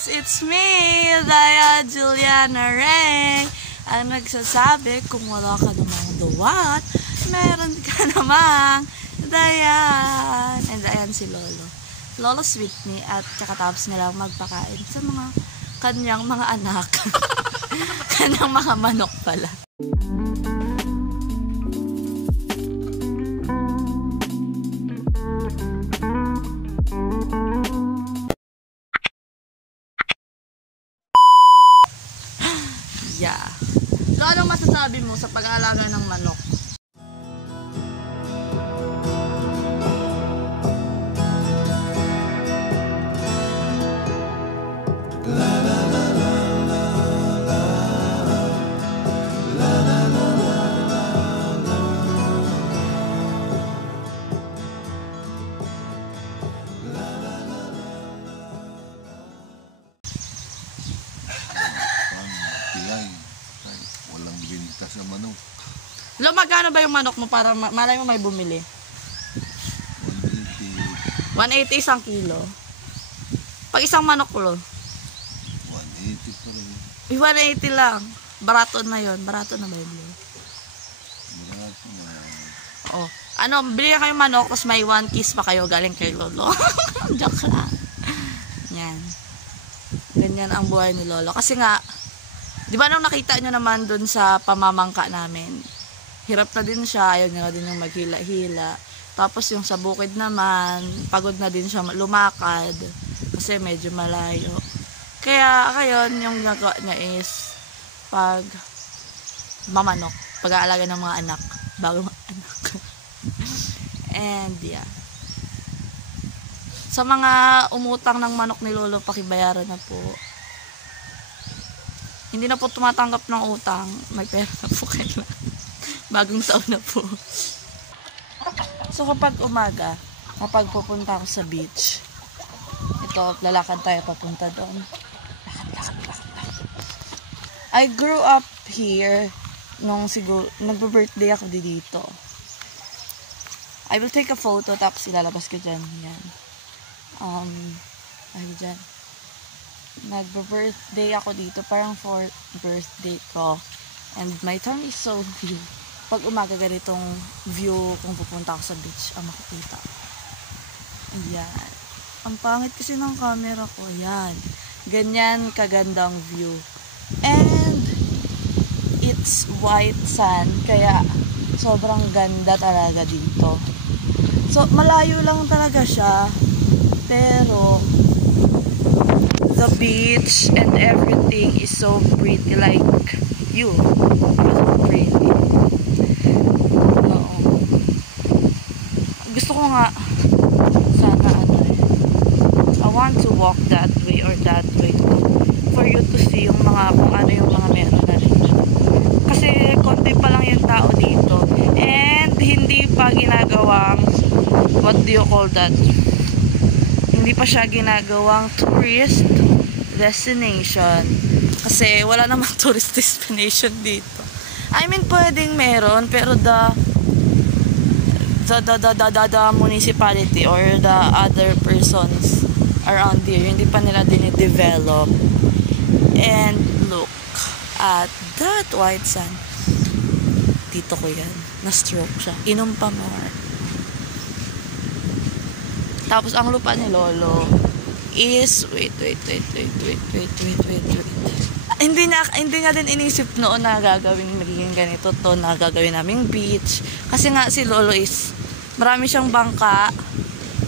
Girls, it's me, Daya Juliana Reng, ang nagsasabi kung wala ka namang duwat, meron ka namang Dayan. And ayan si Lolo. Lolo sweet me at kakatapos nilang magpakain sa mga kanyang mga anak. Kanyang mga manok pala. Yeah. So, anong masasabi mo sa pag-aalaga ng manok? Walang binta sa manok. Lo, magkano ba yung manok mo para malay mo may bumili? 180 isang kilo. Pag isang manok lo? 180 pa rin. 180 lang. Barato na yun. Barato na ba yun? Barato na. Oo. Ano, bili kayo manok, tapos may 1 kiss pa kayo galing kay Lolo. Joke lang. Yan. Ganyan ang buhay ni Lolo. Kasi nga, di ba nung nakita nyo naman dun sa pamamangka namin, hirap na din siya, ayaw niya na din yung maghila-hila. Tapos yung sa bukid naman, pagod na din siya lumakad kasi medyo malayo. Kaya ngayon, yung ginagawa niya is pag mamanok, pag-aalaga ng mga anak, bago mga anak. And yeah. Sa mga umutang ng manok ni Lolo, pakibayaran na po. Hindi na po tumatanggap ng utang. May pera na po kayo. Bagong taon na po. So kapag umaga, kapag pupunta ako sa beach, ito, lalakad tayo papunta doon. Lakad. I grew up here nung siguro, nagbe-birthday ako dito. I will take a photo tapos ilalabas ko dyan. Yan. Ay dyan. Nagbe-birthday ako dito, parang for birthday ko. And my town is so view. Pag umaga ganitong view kung pupunta ako sa beach, ang makikita. Ayan. Ang pangit kasi ng camera ko. Ayan. Ganyan kagandang view. And it's white sand, kaya sobrang ganda talaga dito. So, malayo lang talaga siya. Pero the beach and everything is so pretty, like you. So pretty. Oo. Gusto ko nga sana I want to walk that way or that way for you to see yung mga kung ano yung mga meron na dito. Kasi konti pa lang yung tao dito and hindi pa ginagawang, what do you call that? Hindi pa siya ginagawang tourist destination. Kasi wala namang tourist destination dito. I mean, pwedeng meron, pero the municipality or the other persons around here, hindi pa nila dinidevelop. And look at that white sand. Dito ko yan. Na-stroke siya. Inom pa more. Tapos ang lupa ni Lolo is wait. Hindi niya din inisip noon na gagawin magiging ganito to, na gagawin naming beach. Kasi nga si Lolo is marami siyang bangka.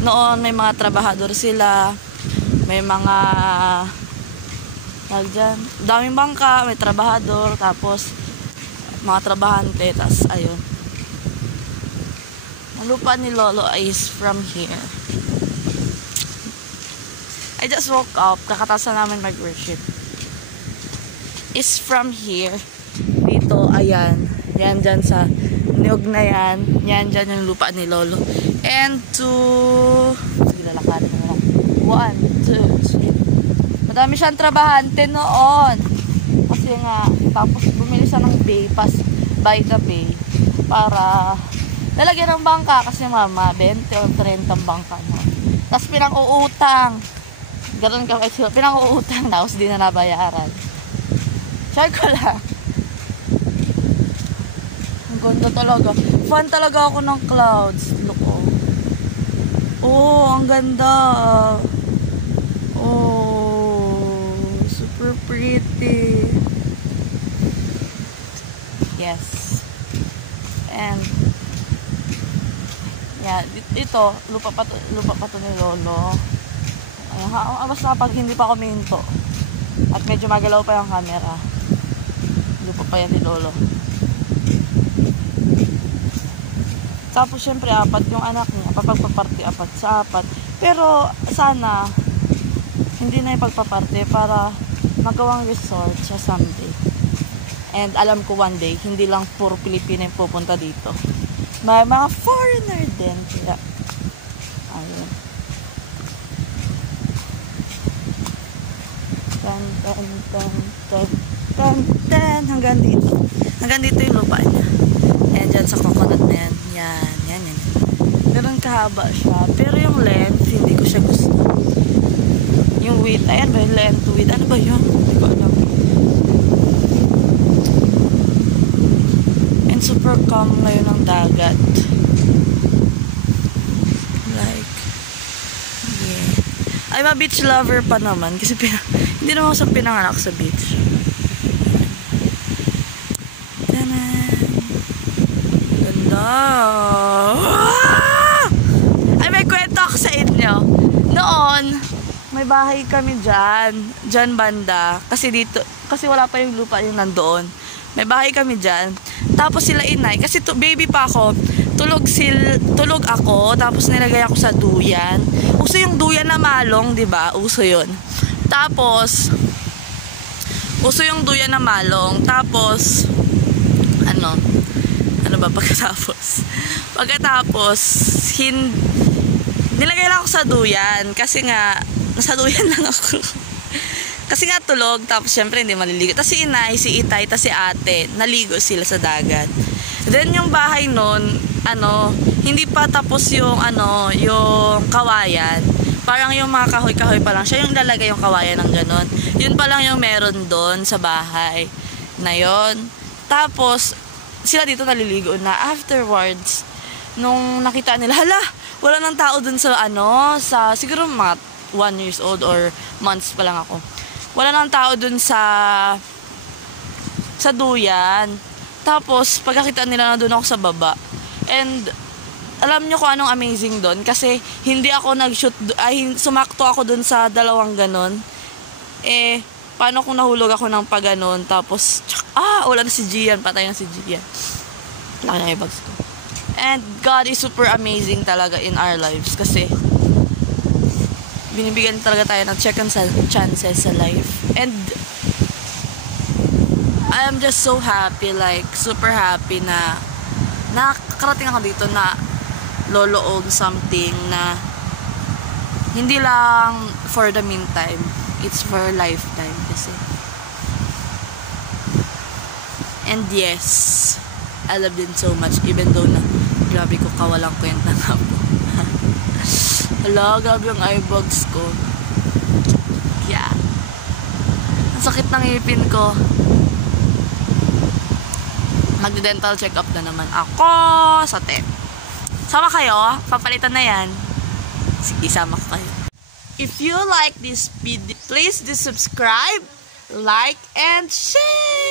Noon may mga trabahador sila. May mga daming bangka, may trabahador, tapos mga trabahante, tas ayun. Ang lupa ni Lolo is from here. I just woke up, kakatasa namin mag-worship. Is from here. Dito, ayan. Yan dyan sa niyog na yan. Yan dyan yung lupa ni Lolo. And sige, lalakarin mo lang. 1, 2, 3. Madami siyang trabahante noon. Kasi nga, tapos bumili siya ng bay, by the bay, para lalagyan ng bangka. Kasi mama, 20 o 30 bangka no. Tapos pinang-uutang. Ganun ka kasi pinang-uutang na, tapos di na nabayaran. Share ko lang. Ang ganda talaga. Fan talaga ako ng clouds. Look, oh. Oh, ang ganda. Oh, super pretty. Yes. And yeah, ito lupa pa to ni Lolo. Basta pag hindi pa ako minto at medyo magalaw pa yung camera, lupa pa yan ni Lolo. Tapos syempre apat yung anak niya, papagpaparty apat sa apat. Pero sana hindi na ipagpaparte para magawang resort sa someday. And alam ko one day, hindi lang puro Pilipino yung pupunta dito. May mga foreigner din. Kaya, ayun. Tan, tan, tan, tan, tan, tan. Hanggang dito. Hanggang dito yung lupa niya. Ayan dyan sa coconut na yan. Yan. Ganun kahaba siya. Pero yung length, hindi ko siya gusto. Yung width, ayan ba yung length, width? Ano ba yun? Hindi ko alam. And super calm ngayon ang dagat. Like, yeah. I'm a beach lover pa naman. Kasi hindi naman ako sa pinanganak sa beach. Ganda. Ay, may kwento ako sa inyo. Noon, may bahay kami dyan banda. Kasi wala pa yung lupa yung nandoon. May bahay kami dyan. Tapos sila inay, kasi baby pa ako, tulog ako, tapos nilagay ako sa duyan. Uso yung duyan na malong, di ba? Uso yun. Tapos, uso yung duyan na malong. Tapos, ano ba pagkatapos? Nilagay lang ako sa duyan kasi nga nasa duyan lang ako. Kasi nga tulog, tapos syempre hindi maliligo. Tapos si inay, si itay, tapos si ate, naligo sila sa dagat. Then yung bahay nun, hindi pa tapos yung yung kawayan. Parang yung mga kahoy-kahoy pa lang. Siya yung lalagay yung kawayan ng ganon. Yun pa lang yung meron doon sa bahay na yon. Tapos sila dito naliligo na. Afterwards, nung nakita nila, hala, wala nang tao dun sa siguro mga 1 years old or months pa lang ako. Wala nang tao dun sa duyan. Tapos, pagkakita nila na dun ako sa baba. And, alam nyo kung anong amazing dun? Kasi, hindi ako nag-shoot, sumakto ako dun sa dalawang ganon. Paano kung nahulog ako ng paganon, tapos, wala na si Gian, patay na si Gian. Laki na yung bags ko. And God is super amazing talaga in our lives kasi binibigyan talaga tayo ng second chances sa life. And I am just so happy, like super happy na nakakarating ako dito na Lolo own something na hindi lang for the meantime, it's for lifetime kasi. And yes, I love them so much even though na grabe ko kawalang kwenta nga po. Hala, grabe yung eyebags ko. Yeah. Ang sakit ng ngipin ko. Mag-dental check-up na naman ako sa 10. Sama kayo? Papalitan na yan. Sige, sama ko kayo. If you like this video, please do subscribe, like, and share!